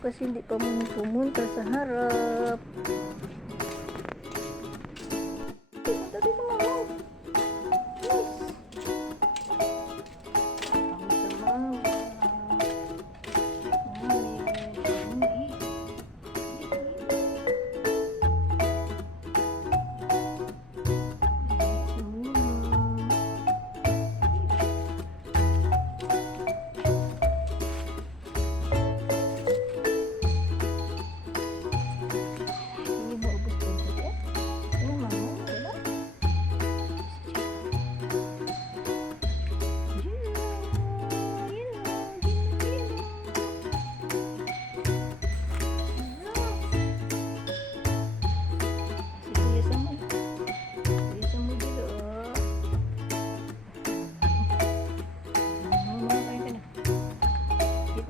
kasi hindi pa mo pumunta sa harap. Punta dito mama. Yes. Ako sa mama.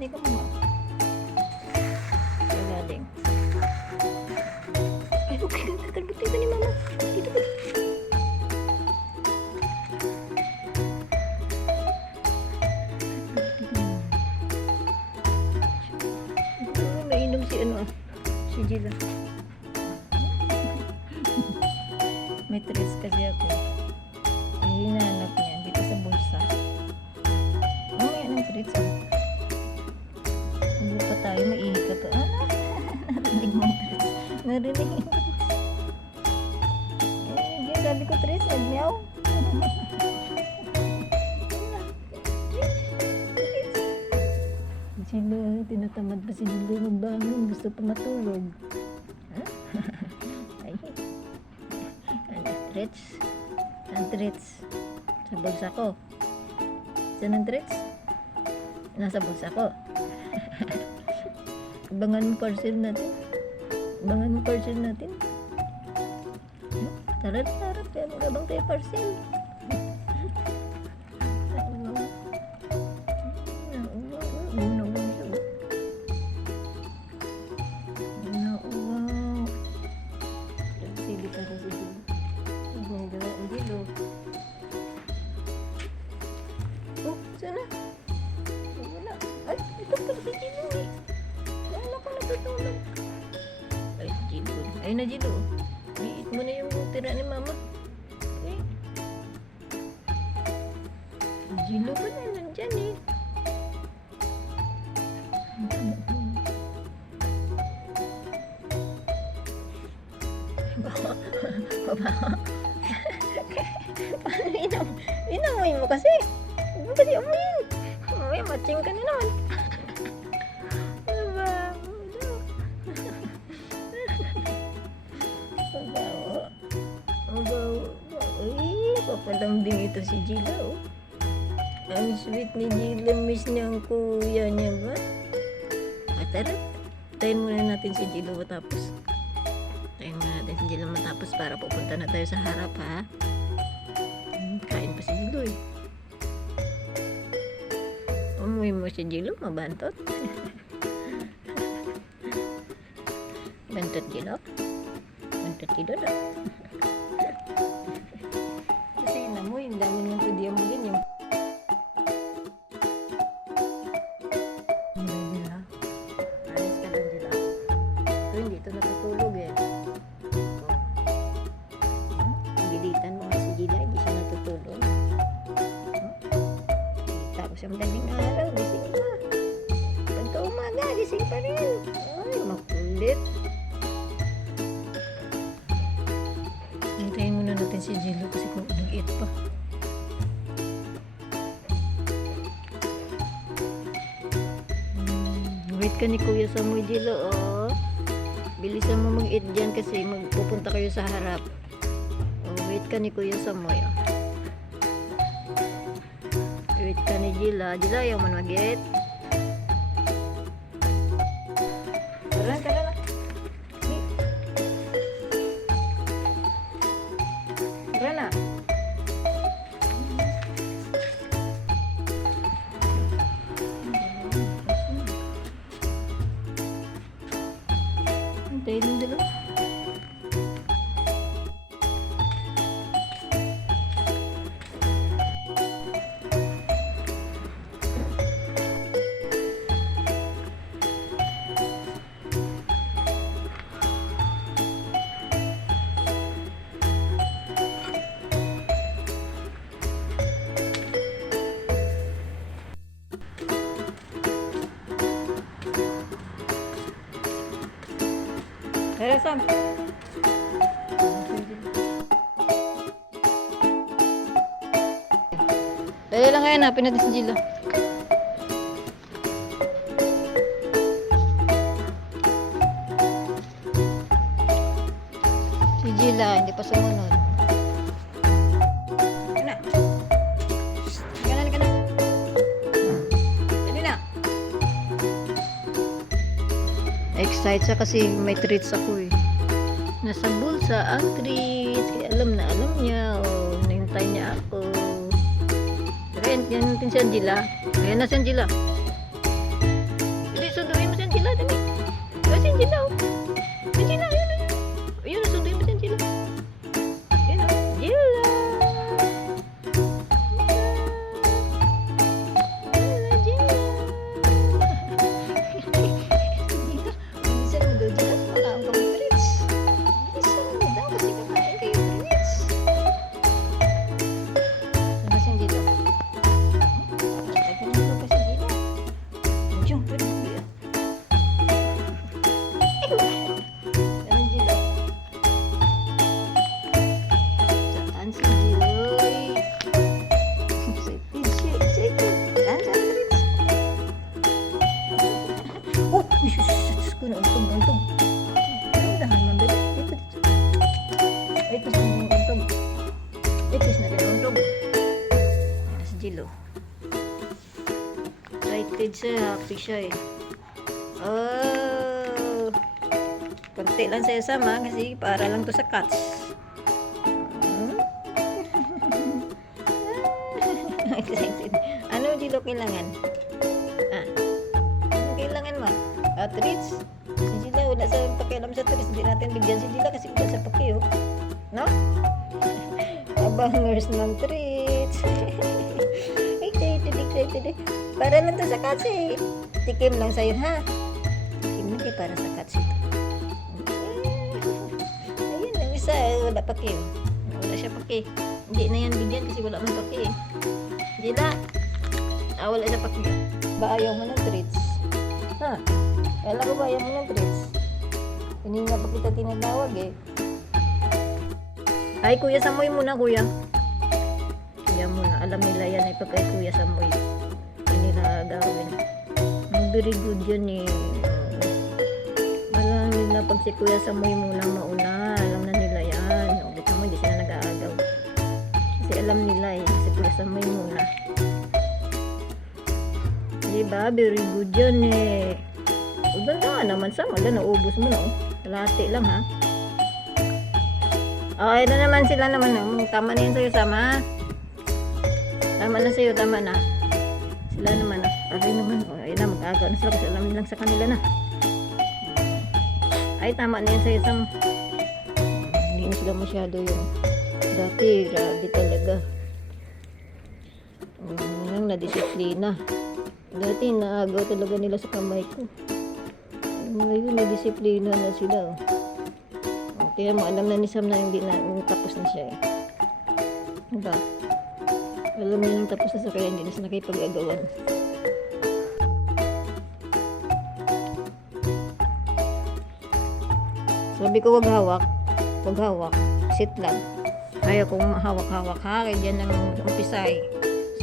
Ikaw mo. Galing. Ay, okay. Kakalbutin ka ni mama. Dito ka. Nainom si si Gila. May tres kasi ako. Ay, hinahanap niya dito sa bulsa. Oh, yan ang tres. Hindi pa tayo maiikot. Narinig mo, Tres. Narinig. Sabi ko, Tres, meow. Jilo, tinatamad pa si Jilo magbangon. Gusto pa matulog. Ay. Ano, Tres? Saan, Tres? Sa bulsa ko. Saan ang Tres? Nasa bulsa ko. Abangan mo parcel natin. Abangan mo parcel natin. Tarap. Kaya magabang tayo parcel. Sige pa sa sige. Ang dilo. Oh, sana. Wala. Ay, ito pala si Gilo eh. Wala ko natutulog. Ay, Gilo. Ay na Gilo. Iit mo na yung tira ni mama. Okay. Gilo pa na nandyan eh. Baba. Paano inamoy mo kasi? Huwag mo kasi amoyin. Mamaya matching ka na naman. Papalambing ito si Gila, oh. Ang sweet ni Gila, miss niya ang kuya niya ba? Tara, tayin muna natin si Gila matapos. Tayin muna natin si Gila matapos para pupunta na tayo sa harap, ha? Kain pa si Gila, eh. Umuwi mo si Gila, mabantot. Bantot Gila? Bantot Gila na. Ang dami ng pwede mo din yung Gila. Alis ka lang Gila. Ito hindi ito natutulog eh. Gilitan mo si Gila, hindi siya natutulog. Kita ko siya madaling araw, gising na. Pagka umaga, gising pa rin. Ay, makulit. Hintayin muna natin si Gila kasi kung nag-eat pa. Wait ka ni Kuya Samoy Gilo, oh. Bilisan mo mag-eat dyan kasi magpupunta kayo sa harap. Oh, wait ka ni Kuya Samoy, oh. Wait ka ni Gila. Gila, ayaw man mag-eat. Tara na. Tara na. Hintayin mo dito. Tara, Sam. Dali lang kaya hanapin natin si Gila. Si Gila, hindi pa sumunod. Kana. Kana, kana. Dali na. Excited siya kasi may treats ako eh. Nasa bulsa ang treats. Kaya alam na alam niya. Oh, nahintay niya ako. Yan natin si Angela. Ayan na si Angela. Dali, sunduin mo si Angela. Dali. Ayan si Angela. Angela, ayun na. Ayun, sunduin mo si Angela. Ayun na. Angela. Angela. Bilisan mo daw, Angela. Makaang kami treats. Bilisan mo daw kasi kakain kayo treats. Sana si Angela. Excited siya, happy siya eh. Oh, konti lang siya sama kasi para lang to sa cats. Excited. Ano Gilo kailangan? Ano kailangan mo? Treats? Si Gila wala sa pakialam sa treats. Hindi natin bigyan si Gila kasi wala sa pakiyo. No? Abangers ng treats. Excited. Para lang to sa cats eh. Tikim lang sa'yo ha. Tikim lang para sa cats ito. Ayun ang isa wala pakiyo. Wala siya paki. Hindi na yan bigyan kasi wala man paki. Gila. Wala siya paki. Ba ayaw mo ng treats? Ha? Kala ko ba ayaw mo ng treats? Hindi nga pa kita tinatawag eh. Ay, Kuya Samoy muna, Kuya. Kuya muna. Alam nila yan ito kay Kuya Samoy. Hindi nila gawin. Very good yun eh. Alam nila pag si Kuya Samoy muna mauna. Alam na nila yan. Ulit Samoy, hindi sila nag-aagaw. Kasi alam nila eh. Si Kuya Samoy muna. Diba? Very good yun eh. Ganda nga naman Sam. Wala, naubos mo na oh. Kalahati lang ha. Okay na naman sila naman. Tama na yun sa'yo Sam ha. Tama na sa'yo. Tama na. Sila naman ha. Aray naman. Ayun na. Mag-agaw na sila kasi alam nilang sa kanila na. Ay tama na yun sa'yo Sam. Hindi na sila masyado yung dati. Grabe talaga. Ngayon na-disiplina. Dati naagaw talaga nila sa kamay ko. Ngayon na-disiplina na sila. Kaya mo alam na ni Sam na hindi na tapos na siya eh. Diba? Alam niya nang tapos na sa kaya hindi na siya nakipag-agawan. Sabi ko wag hawak. Wag hawak. Sit lang. Ayaw kong hawak-hawak ha. Kaya dyan ang umpisay.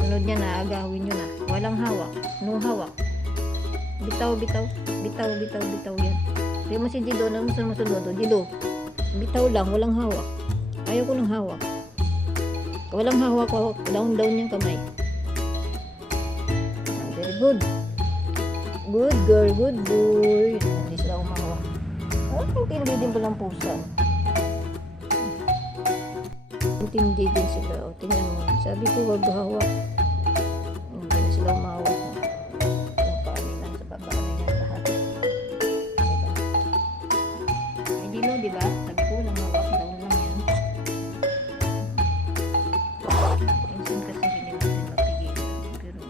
Sunod niya na agawin nyo na. Walang hawak. No hawak. Bitaw, bitaw. Bitaw, bitaw, bitaw yan. Kaya mo si Gilo na musunod. Gilo. Bitaw lang, walang hawak. Ayaw ko ng hawak. Walang hawak, down yung kamay. Very good. Good girl, good boy. Hindi sila umahawak. Intindi din palang pusa. Intindi din sila. O, tingnan mo. Sabi ko, wag hawak. Hindi na sila umahawak. Yung paanin lang sa baba na yan lahat. Diba? Ay, Gilo, diba? Sabi ko, walang hawak. Down lang yan. Minsan kasi hindi natin mapigil. Pero,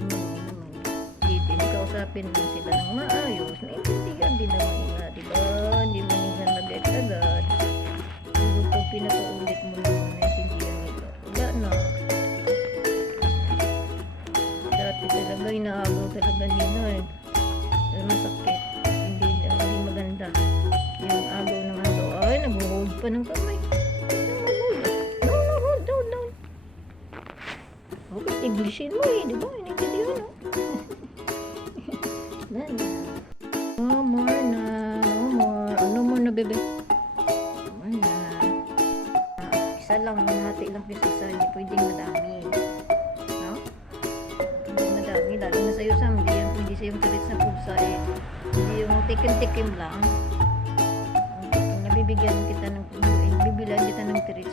naman. Kausapin lang sila ng maayos. Naintindihan din naman nila, diba? Hindi mo minsan mag-agad. Pero pag pinapaulit mo naman, naintindihan nila. Wala na. pa ng kamay. No, hold on. Okay, Englishin mo eh, di ba? Inintindihan, no? No more na. No more na, bebe. No more na. Isa lang, hati lang kasi isa. Hindi pwedeng madami. No? Hindi madami. Lalo na sa'yo, Sam. Hindi sa'yo yung tulis na pusa eh. Hindi yung tikim-tikim lang. Nabibigyan kita ng bibilan kita ng tiris.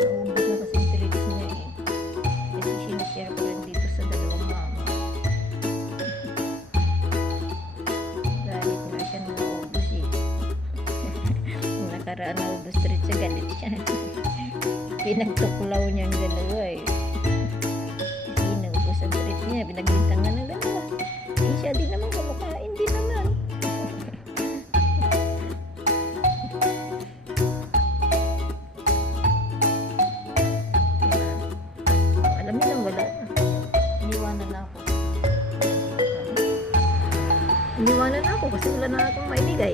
Naubos na kasi yung tiris niya eh. Kasi sinishare ko rin dito sa dalawang mama. Galit nga siya nung naubos eh. Nung nakaraan naubos tiris siya, galit siya. Pinagtuklaw niya ang dalawa eh. Kasi naubos ang tiris niya, pinagbintangan ng dalawa. Eh siya din naman kumakain din naman. Alam niyo lang, wala na. Iniwanan na ako. Iniwanan na ako kasi wala na akong maibigay.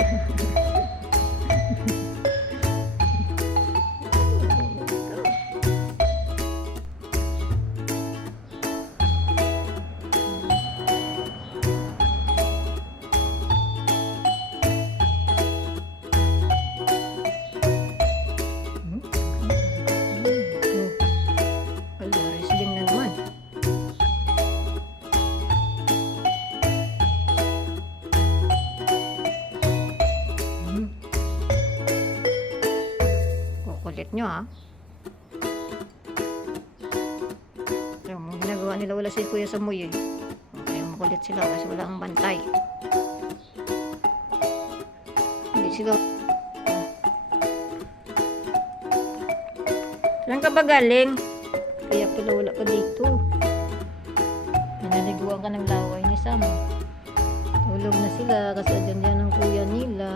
Always din na naman. Kukulit nyo ha. Yung ginagawa nila wala si Kuya Samuy eh. Kaya makulit sila kasi wala ang bantay. Hindi sila. Saan ka ba galing? Kaya pala wala ka dito. Pinaliguan ka ng laway ni Sam. Tulog na sila kasi dyan ang kuya nila.